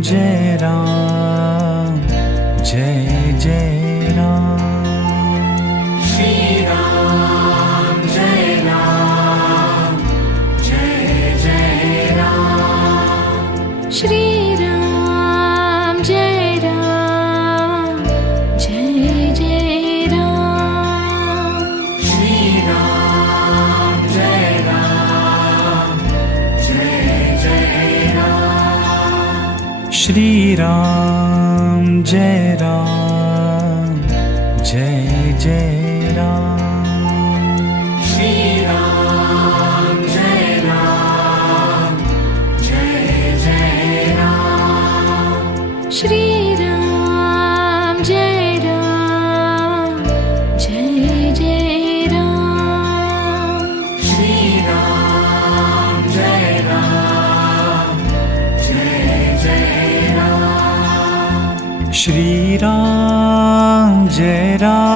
Jai Ram Jai Jai Ram. Shri Ram Jai Ram Jai Jai Ram. Shri Ram Jai Ram Jai Jai Ram. Shri Ram Jai Ram Jai Jai Ram. Shri Ram Jai Ram Jai Jai Ram. Shri Ram Jai Ram Jai Jai Ram. Shri Ram Jai Ram Jai Jai Ram. Shri Ram Jai Ram Jai Jai Ram. Shri Ram Jai Ram.